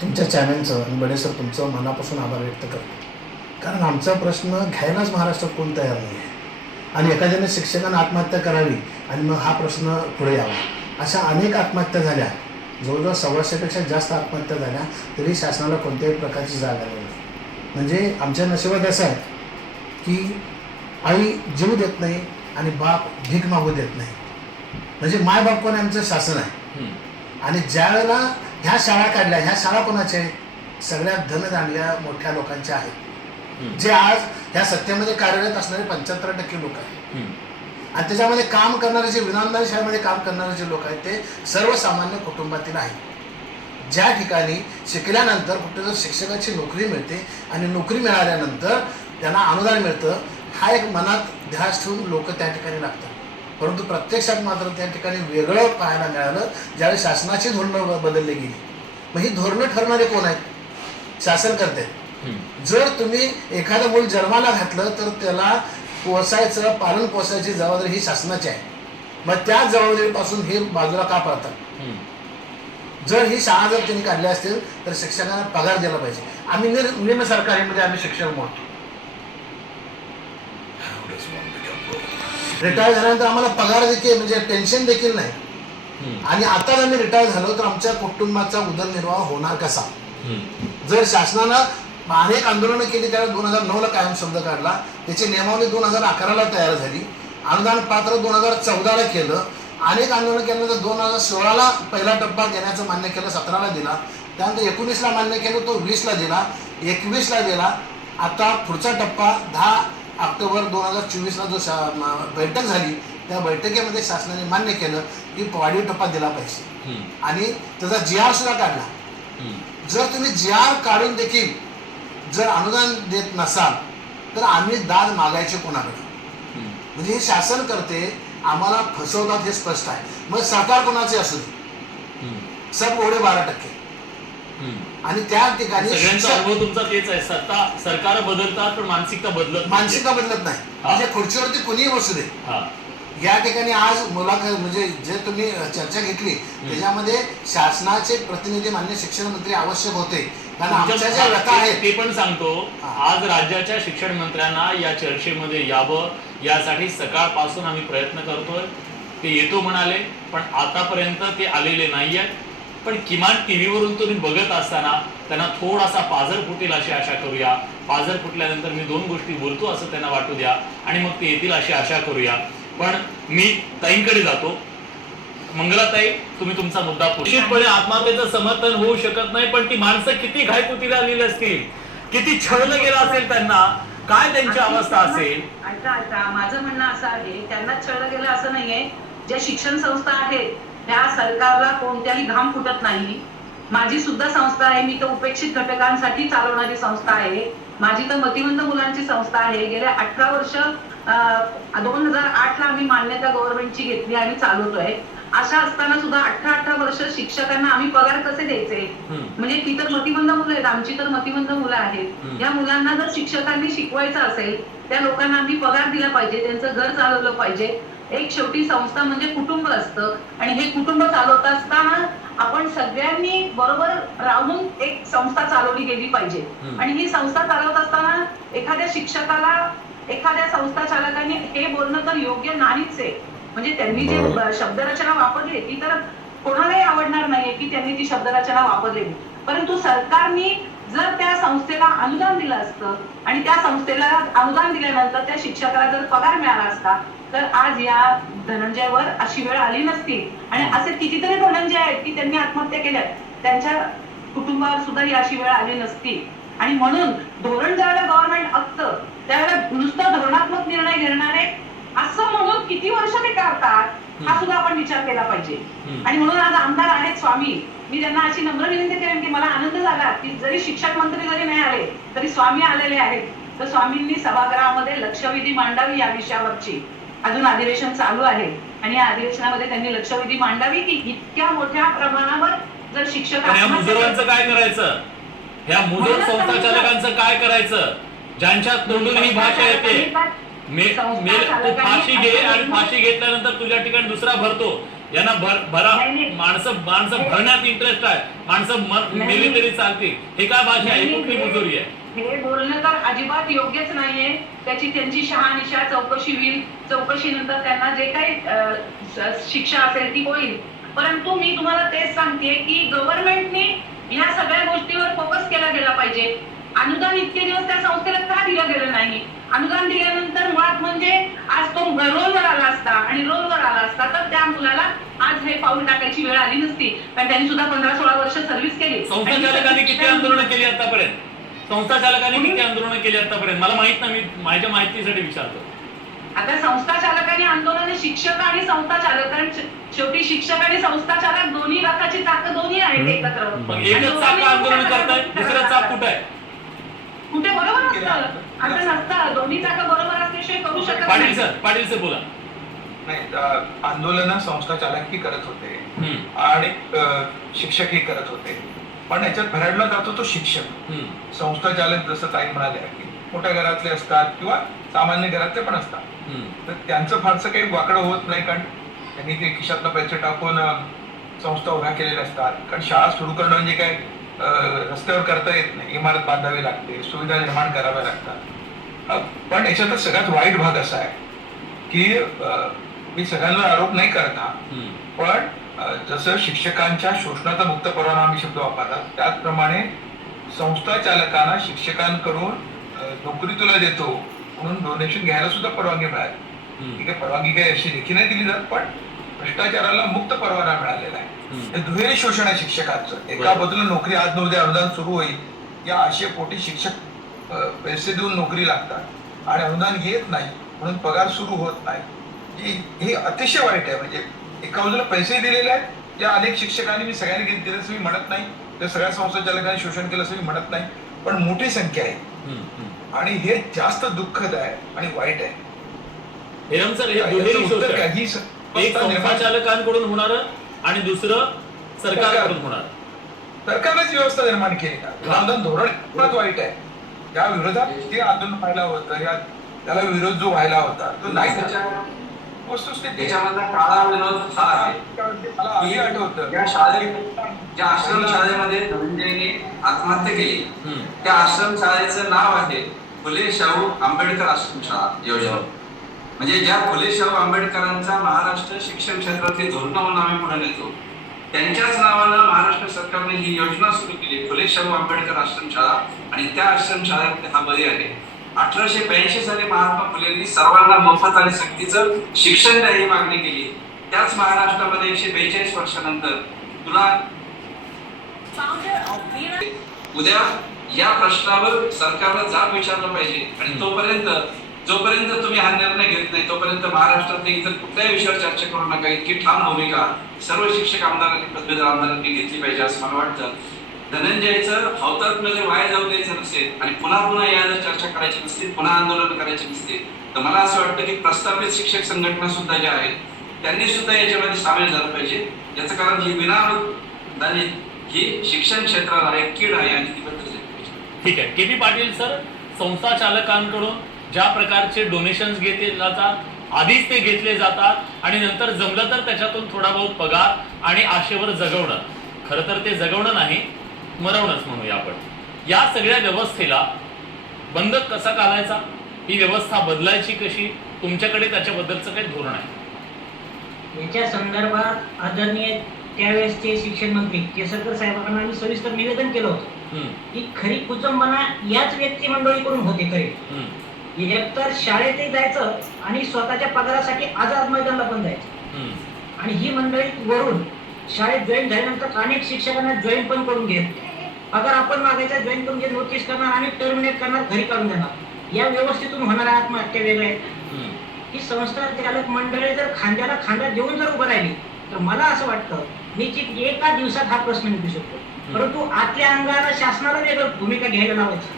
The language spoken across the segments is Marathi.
तुमच्या चॅनलचं आणि बडे सर तुमचं मनापासून आभार व्यक्त करतो. कारण आमचा प्रश्न घ्यायलाच महाराष्ट्रात कोण तयार नाही आहे आणि एखाद्याने शिक्षकांना आत्महत्या करावी आणि मग हा प्रश्न पुढे यावा. अशा अनेक आत्महत्या झाल्या. जवळजवळ सव्वाशेपेक्षा जास्त आत्महत्या झाल्या तरी शासनाला कोणत्याही प्रकारची जाग आली नाही. म्हणजे आमच्या नशिबात असं आहे की आई जीव देत नाही आणि बाप भीक मागू देत नाही. म्हणजे माय बाप कोण? आमचं शासन आहे. आणि ज्या वेळेला ह्या शाळा काढल्या ह्या शाळा कोणाच्या आहेत? सगळ्यात धनदांडल्या मोठ्या लोकांच्या आहेत. जे आज ह्या सत्तेमध्ये कार्यरत असणारे पंच्याहत्तर टक्के लोक आहेत. आणि त्याच्यामध्ये काम करणारे जे विनामदारी शाळेमध्ये काम करणारे जे लोक आहेत ते सर्वसामान्य कुटुंबातील आहेत. ज्या ठिकाणी शिकल्यानंतर कुठे जर शिक्षकाची नोकरी मिळते आणि नोकरी मिळाल्यानंतर त्यांना अनुदान मिळतं हा एक मनात ध्यास ठेवून लोक त्या ठिकाणी लागतात. परंतु प्रत्यक्षात मात्र त्या ठिकाणी वेगळं पाहायला मिळालं ज्यावेळी शासनाची धोरणं बदलली गेली. मग ही धोरणं ठरणारे कोण आहेत? शासन करते. जर तुम्ही एखादं मूल जन्माला घातलं तर त्याला पोसायचं पालन पोसायची जबाबदारी ही शासनाची आहे. मग त्या जबाबदारीपासून हे बाजूला का पडतात जर ही शाळा जर त्यांनी काढल्या असतील तर शिक्षकांना पगार दिला पाहिजे. आम्ही निम्न सरकारीमध्ये आम्ही शिक्षक म्हणतो. रिटायर झाल्यानंतर आम्हाला पगार देखील म्हणजे पेन्शन देखील नाही. आणि आता आम्ही रिटायर झालो तर आमच्या कुटुंबाचा उदरनिर्वाह होणार कसा? जर शासनानं अनेक आंदोलनं केली त्यावेळेस दोन हजार नऊला कायम शब्द काढला. त्याची नियमावली दोन हजार अकराला तयार झाली. अनुदान पात्र दोन हजार चौदाला केलं. अनेक आंदोलन केल्यानंतर दोन हजार सोळाला पहिला टप्पा देण्याचं मान्य केलं सतराला दिला. त्यानंतर एकोणीसला मान्य केलं तो वीसला दिला. एकवीसला दिला. आता पुढचा टप्पा दहा ऑक्टोबर दोन हजार चोवीसला जो शा- बैठक झाली त्या बैठकीमध्ये शासनाने मान्य केलं की वाढीव टप्पा दिला पाहिजे. आणि त्याचा जी आर सुद्धा काढला. जर तुम्ही जी आर काढून देखील जर अनुदान देत नसाल तर आम्ही दाद मागायचे कोणाकडे? म्हणजे हे शासन करते आम्हाला फसवतात हे स्पष्ट आहे. मग सरकार कोणाचे असू दे? सब ओढे बारा टक्के. आणि त्या ठिकाणी सगळ्यांचा शिक्षक- अनुभव तुमचा तेच आहे. सत्ता सरकार बदलतात पण मानसिकता बदलत नाही. मानसिकता बदलत नाही. म्हणजे खुर्चीवरती कुणीही बसू दे. हा. या ठिकाणी आज मुलाखत म्हणजे जे तुम्ही चर्चा घेतली त्याच्यामध्ये शासनाचे प्रतिनिधी मान्य शिक्षण मंत्री आवश्यक होते. कारण आमच्या ज्या व्यथा आहेत ते पण सांगतो. आज राज्याच्या शिक्षण मंत्र्यांना या चर्चेमध्ये यावं. यासाठी सकाळपासून आम्ही प्रयत्न करतोय. ते येतो म्हणाले पण आतापर्यंत ते आलेले नाहीयेत. पण किमान टीव्हीवरून तुम्ही बघत असताना त्यांना थोडासा पाझर फुटेल अशी आशा करूया. पाझर फुटल्यानंतर मी दोन गोष्टी बोलतो असं त्यांना वाटू द्या आणि मग ते येतील अशी आशा करूया. पण मी ताईंकडे जातो. मंगलाताई तुम्ही तुमचा मुद्दा निश्चितपणे आत्महत्येचं समर्थन होऊ शकत नाही पण ती माणसं किती घायकुतीला आलेली असतील किती छळलं गेलं असेल त्यांना काय त्यांची अवस्था असेल? ऐका ऐका माझं म्हणणं असं आहे त्यांना छळलं गेलं असं नाहीये. ज्या शिक्षण संस्था आहेत त्या सरकारला कोणत्याही घाम फुटत नाही. माझी सुद्धा संस्था आहे मी तर उपेक्षित घटकांसाठी चालवणारी संस्था आहे. माझी तर मतिमंद मुलांची संस्था आहे. गेल्या अठरा वर्ष दोन हजार आठ ला आम्ही मान्यता गव्हर्नमेंटची घेतली आणि चालवतोय. अशा असताना सुद्धा अठरा अठरा वर्ष शिक्षकांना आम्ही पगार कसे द्यायचे. म्हणजे ती तर मतिमंद मुलं आहेत आमची तर मतिमंद मुलं आहेत. या मुलांना जर शिक्षकांनी शिकवायचं असेल त्या लोकांना आम्ही पगार दिला पाहिजे त्यांचं घर चालवलं पाहिजे. एक शेवटी संस्था म्हणजे कुटुंब असतं. आणि हे कुटुंब चालवत असताना आपण सगळ्यांनी बरोबर राहून एक संस्था चालवली गेली पाहिजे. आणि ही संस्था चालवत असताना एखाद्या शिक्षकाला एखाद्या संस्था चालकाने हे बोलणं तर योग्य नाहीच आहे. म्हणजे त्यांनी जे शब्दरचना वापरली ती तर कोणालाही आवडणार नाहीये की त्यांनी ती शब्दरचना वापरलेली परंतु सरकारने जर त्या संस्थेला अनुदान दिलं असतं आणि त्या संस्थेला अनुदान दिल्यानंतर त्या शिक्षकाला जर पगार मिळाला असता तर आज या धनंजयवर अशी वेळ आली नसती. आणि असे कितीतरी धनंजय आहेत की त्यांनी आत्महत्या केल्या त्यांच्या कुटुंबावर सुद्धा ही अशी वेळ आली नसती. आणि म्हणून धोरण ज्यावेळेला गव्हर्नमेंट असतं त्यावेळेला नुसतं धोरणात्मक निर्णय घेणारे असं म्हणून किती वर्ष ते करतात हा सुद्धा आपण विचार केला पाहिजे. आणि म्हणून आज आमदार आहेत स्वामी. मी त्यांना अशी नम्र विनंती करेन की मला आनंद झाला की जरी शिक्षक मंत्री जरी नाही आले तरी स्वामी आलेले आहेत. तर स्वामींनी सभागृहामध्ये लक्षवेधी मांडावी या विषयावरची. अजून अधिवेशन चालू आहे. आणि या अधिवेशनामध्ये त्यांनी लक्षवेधी मांडावी की इतक्या मोठ्या प्रमाणावर जर शिक्षक पण या मुजरांचं काय करायचं? ह्या मुजर संस्था चालकांचं काय करायचं? ज्यांच्या तोंडून ही भाषा येते. मे- मे- तू फाशी घे आणि फाशी घेतल्यानंतर तुझ्या ठिकाणी दुसरा भरतो. यांना भर भरा. नाही, नाही. माणसं माणसं भरण्यात इंटरेस्ट आहे. माणसं म- नाही. मेली तरी चालतील. हे काय भाषा आहे? कुठली मुजोरी आहे? हे बोलणं तर अजिबात योग्यच नाहीये. त्याची त्यांची शहानिशा चौकशी होईल. चौकशीनंतर त्यांना जे काही शिक्षा असेल ती होईल. परंतु मी तुम्हाला तेच सांगते की गव्हर्नमेंटने ह्या सगळ्या गोष्टीवर फोकस केला गेला पाहिजे. अनुदान इतके दिवस त्या संस्थेला का दिलं गेलं नाही? अनुदान दिल्यानंतर मुळात म्हणजे आज तो रोलवर आला असता आणि रोलवर आला असता तर त्या मुलाला आज हे पाऊल टाकायची वेळ आली नसती. कारण त्यांनी सुद्धा पंधरा सोळा वर्ष सर्व्हिस केली. संस्था आणि चालकांनी किती सर्व्हिस आंदोलनं केली आतापर्यंत? संस्था चालकांनी किती आंदोलनं केली आतापर्यंत? मला माहीत नाही मी माझ्या माहितीसाठी विचारतो. आता संस्था चालकांनी आंदोलन शिक्षक आणि संस्था चालक शेवटी शिक्षक आणि संस्था चालक दोन्ही रथाची चाक दोन्ही आहेत. एकत्र. एकच चाक आंदोलन करताय दुसरं चाक कुठं आहे? कुठे? बरोबर असतं. असं नसतं. दोन्ही चाक बरोबर असल्याशिवाय करू शकत पाटील सर पाटील सर बोला. नाही आंदोलन संस्था चालकही करत होते. आणि अ, शिक्षकही करत होते. पण याच्यात भरडला जातो तो शिक्षक. संस्था चालक जसं ताई म्हणाले की मोठ्या घरातले असतात किंवा सामान्य घरातले पण असतात. तर त्यांचं फारसं काही वाकडं होत नाही कारण त्यांनी ते खिशातनं पैसे टाकून संस्था उभ्या केलेल्या असतात. कारण शाळा सुरू करणं म्हणजे काय रस्त्यावर करता येत नाही. इमारत बांधावी लागते सुविधा निर्माण कराव्या लागतात. पण याच्यातच सगळ्यात वाईट भाग असा आहे की मी सगळ्यांवर आरोप नाही करत पण जसं शिक्षकांच्या शोषणाचा मुक्त परवाना आम्ही शब्द वापरला त्याचप्रमाणे संस्था चालकांना शिक्षकांकडून नोकरी तुला देतो म्हणून डोनेशन घ्यायला सुद्धा परवानगी मिळाली. ठीक आहे परवानगी काही अशी देखील नाही दिली जात पण भ्रष्टाचाराला मुक्त परवाना मिळालेला आहे. हे दुहेरी शोषण आहे शिक्षकांचं. एका. बाजूला नोकरी आज न उद्या अनुदान सुरू होईल. या आशेपोटी शिक्षक अ, पैसे देऊन नोकरी लागतात आणि अनुदान येत नाही म्हणून पगार सुरू होत नाही. हे अतिशय वाईट आहे. म्हणजे एका बाजूला पैसे दिलेले आहेत. या अनेक शिक्षकांनी मी सगळ्यांनी दिलं असं मी म्हणत नाही. त्या सगळ्या संस्था चालकांनी शोषण केलं असं मी म्हणत नाही. पण मोठी संख्या आहे. आणि हे जास्त दुःखद आहे आणि वाईट आहे. एक होणार आणि दुसरं सरकारकडून होणार. सरकारनेच व्यवस्था निर्माण केली आंदोलन धोरण मुळात वाईट आहे. या विरोधात जे आंदोलन व्हायला होतं. या त्याला विरोध जो व्हायला होता तो नाही. त्याच्यामधला काळा विनोद हा आहे आठवतं. या शाळेत ज्या आश्रम शाळेमध्ये धनंजयने आत्महत्या केली त्या आश्रम शाळेचं नाव आहे फुले शाहू आंबेडकर आश्रम शाळा योजना. म्हणजे ज्या फुले शाहू आंबेडकरांचा महाराष्ट्र शिक्षण क्षेत्रातली धोरणं म्हणून आम्ही पुढे नेतो त्यांच्याच नावानं महाराष्ट्र सरकारने ही योजना सुरू केली फुले शाहू आंबेडकर आश्रम शाळा. आणि त्या आश्रम शाळेमध्ये हा बळी आहे. अठराशे ब्याऐंशी साली महात्मा फुलेंनी सर्वांना मोफत आणि सक्तीचं शिक्षण द्या ही मागणी केली. त्याच महाराष्ट्रामध्ये एकशे बेचाळीस वर्षानंतर तुला उद्या या प्रश्नावर सरकारला जाब विचारलं पाहिजे. आणि तोपर्यंत जोपर्यंत तुम्ही हा निर्णय घेत नाही तोपर्यंत महाराष्ट्रातल्या इतर कुठल्याही विषयावर चर्चा करू नका. इतकी ठाम भूमिका सर्व शिक्षक आमदारांनी पदवीधर आमदारांनी घेतली पाहिजे असं मला वाटतं. धनंजयचं हौतात्म्य जर वाया जाऊ द्यायचं नसेल आणि पुन्हा पुन्हा या जर चर्चा करायची नसतील पुन्हा आंदोलन करायची नसतील तर मला असं वाटतं की प्रस्थापित शिक्षक संघटना सुद्धा ज्या आहेत त्यांनी सुद्धा याच्यामध्ये सामील झालं पाहिजे. याचं कारण ही विना ही शिक्षण क्षेत्राला एक कीड आहे आणि ती बद्दल ठीक आहे. के पी पाटील सर संस्था चालकांकडून ज्या प्रकारचे डोनेशन्स घेतले जातात आधीच ते घेतले जातात आणि नंतर जमलं तर त्याच्यातून थोडा बहुत पगार आणि आशेवर जगवणं. खरं तर ते जगवणं नाही मरवणंच म्हणूया आपण. या सगळ्या व्यवस्थेला बंद कसा घालायचा? ही व्यवस्था बदलायची कशी? तुमच्याकडे त्याच्याबद्दलचं काही धोरण आहे. याच्या संदर्भात आदरणीय त्यावेळेसचे शिक्षण मंत्री केसरकर साहेबांना आम्ही सविस्तर निवेदन केलं होतं. की खरी कुचंबना याच व्यक्ती मंडळीकडून होते खरी. एकतर शाळेतही जायचं आणि स्वतःच्या पगारासाठी आझाद मैदानला पण जायचं. आणि ही मंडळी वरून शाळेत जॉईन झाल्यानंतर अनेक शिक्षकांना जॉईन पण करून घेत. पगार आपण मागायचा जॉईन करून घेत नोटीस करणार आणि टर्मिनेट करणार घरी काढून देणार. या व्यवस्थेतून होणाऱ्या आत्महत्या वेगळ्या आहेत. ही संस्था चालक मंडळी जर खांद्याला खांदा देऊन जर उभं राहिली तर मला असं वाटतं निश्चित एका दिवसात हा प्रश्न निघू शकतो. परंतु आतल्या अंगाला शासनाला वेगळं भूमिका घ्यायला लावायची.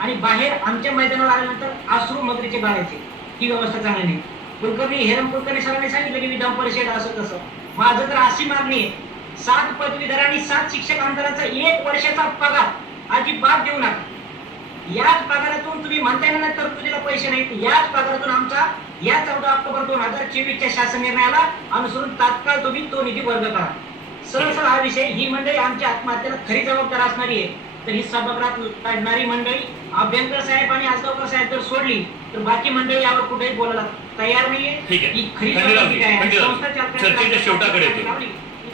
आणि बाहेर आमच्या मैदानावर आल्यानंतर आश्रू मंत्रीचे गाळायचे. ही व्यवस्था चांगली नाही. कुलकर्णी हेरम कुलकर्णी सरांनी सांगितलं की विधान परिषद असं तसं. माझं तर अशी मागणी आहे. सात पदवीधर आणि सात शिक्षक आमदारांचा एक वर्षाचा पगार अजिबात देऊ नका. याच पगारातून तुम्ही म्हणताय ना तरतुदीला पैसे नाहीत. याच पगारातून आमचा या चौदा ऑक्टोबर दोन हजार चोवीसच्या शासन निर्णयाला अनुसरून तात्काळ तुम्ही तो निधी वर्ग करा. सरळ सरळ हा विषय ही मंडळी आमच्या आत्महत्येला खरी जबाबदार असणारी आहे. तर ही सभागृहात काढणारी मंडळी अभ्यंकर साहेब आणि आजगावकर साहेब जर सोडली तर बाकी मंडळी यावर कुठेही बोलायला तयार नाहीये ठीक आहे. ही खरी काय आहे? संस्था चर्चेच्या शेवटाकडे येतो. लावली.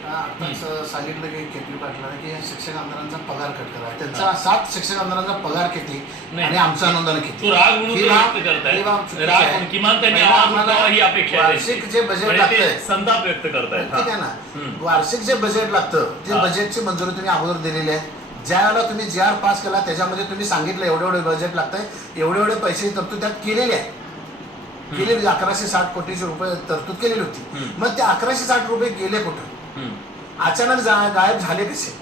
आताच सांगितलं की केपी पाटलाने की शिक्षक आमदारांचा पगार कट करा त्यांचा सात शिक्षक आमदारांचा पगार किती नाही. आणि आमचं अनुदान किती तो राग म्हणून ही तो बाब- व्यक्त करताय ही बाब चुकीची राग आहे. म्हणून किमान त्यांनी पहिला आवाज आम्हाला उठवावा ही अपेक्षा आहे वार्षिक. जे बजेट म्हणजे ते लागतंय संताप व्यक्त करतायत ठीक आहे हा. ना हम्म. वार्षिक जे बजेट लागतं ते हा. बजेटची मंजुरी तुम्ही अगोदर दिलेली आहे ज्या वेळेला तुम्ही जी आर पास केला त्याच्यामध्ये तुम्ही सांगितलं एवढे एवढे बजेट लागतंय एवढे एवढे पैसे तरतूद त्यात केलेली आहे केलेली अकराशे साठ कोटीचे रुपये तरतूद केलेली होती. मग ते अकराशे साठ रुपये गेले कुठं. अचानक गायब झाले कसे.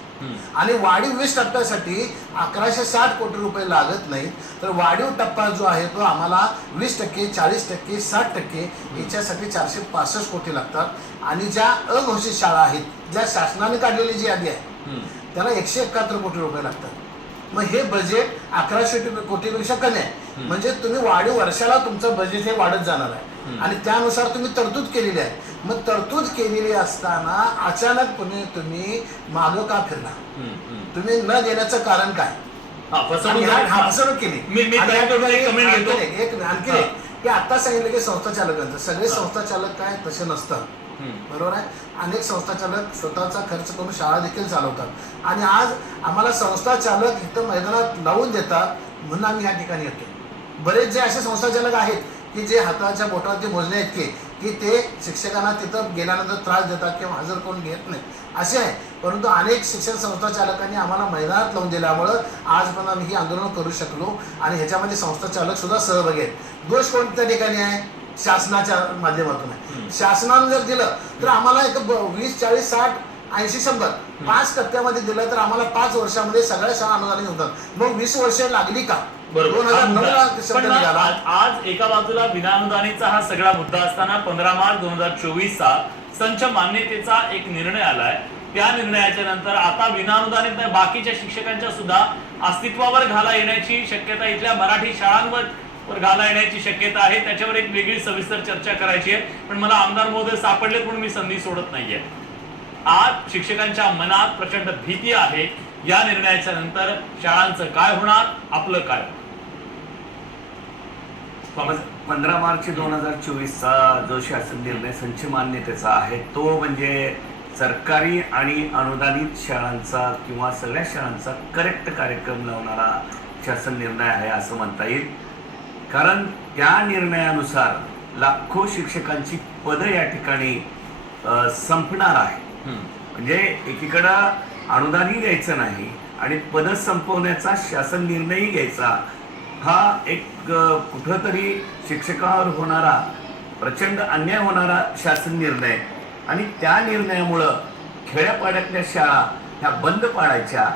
आणि वाढीव वीस टप्प्यासाठी अकराशे साठ कोटी रुपये लागत नाहीत तर वाढीव टप्पा जो आहे तो आम्हाला वीस टक्के चाळीस टक्के साठ टक्के याच्यासाठी चारशे पासष्ट कोटी लागतात आणि ज्या अघोषित शाळा आहेत ज्या शासनाने काढलेली जी यादी आहे. त्याला एकशे एकाहत्तर कोटी रुपये लागतात. मग हे बजेट अकराशे कोटीपेक्षा कमी आहे. म्हणजे तुम्ही वाढीव वर्षाला तुमचं बजेट हे वाढत जाणार आहे. आणि त्यानुसार तुम्ही तरतूद केलेली आहे. मग तरतूद केलेली असताना अचानकपणे तुम्ही मागं का फिरला. तुम्ही न देण्याचं कारण काय? फसवणूक केली. आणखी की आता सांगितलं की संस्था चालकांचं सगळे. संस्था चालक काय? तसे नसतात. बरोबर आहे? अनेक संस्था चालक स्वतःचा खर्च करून शाळा देखील चालवतात. आणि आज आम्हाला संस्था चालक इथं मैदानात लावून देतात म्हणून आम्ही या ठिकाणी येतो बरेच जे असे संस्था चालक आहेत की जे हाताच्या बोटावरती मोजणे इतके की ते शिक्षकांना तिथं गेल्यानंतर त्रास देतात किंवा हजर कोण घेत नाही. असे आहे. परंतु अनेक शिक्षण संस्था चालकांनी आम्हाला मैदानात लावून दिल्यामुळं आज पण आम्ही ही आंदोलन करू शकलो. आणि ह्याच्यामध्ये संस्था चालक सुद्धा सहभागी आहेत. दोष कोणत्या ठिकाणी आहे? शासनाच्या माध्यमातून आहे. शासनानं जर दिलं तर आम्हाला एक वीस चाळीस साठ ऐंशी शंभर पाच टक्क्यामध्ये दिलं तर आम्हाला पाच वर्षामध्ये सगळ्या शाळा अनुदानित होतात. मग वीस वर्ष लागली का? दोन हजार नऊ आज एका बाजूला विनानुदानीचा हा सगळा मुद्दा असताना पंधरा मार्च दोन हजार चोवीस चा संच मान्यतेचा एक निर्णय आलाय. त्या निर्णयाच्या नंतर आता विनानुदानित नाही, बाकीच्या शिक्षकांच्या सुद्धा अस्तित्वावर घाला येण्याची शक्यता इथल्या मराठी शाळांवर वर घाला येण्याची शक्यता आहे. त्याच्यावर एक वेगळी सविस्तर चर्चा करायची आहे. पण मला आमदार महोदय सापडले म्हणून मी संधी सोडत नाहीये. आज शिक्षकांच्या मनात प्रचंड भीती आहे. या निर्णयाच्या नंतर शाळांचं काय होणार? आपलं काय पंधरा मार्च दोन हजार चोवीसचा जो शासन निर्णय संच मान्यतेचा आहे तो म्हणजे सरकारी आणि अनुदानित शाळांचा किंवा सगळ्या शाळांचा करेक्ट कार्यक्रम लावणारा शासन निर्णय आहे असं म्हणता येईल. कारण त्या निर्णयानुसार लाखो शिक्षकांची पदं या ठिकाणी संपणार आहे. म्हणजे एकीकडं अनुदानही द्यायचं नाही आणि पद संपवण्याचा शासन निर्णयही घ्यायचा हा एक कुठंतरी शिक्षकावर होणारा प्रचंड अन्याय होणारा शासन निर्णय. आणि त्या निर्णयामुळं खेड्यापाड्यातल्या शाळा ह्या बंद पाडायच्या.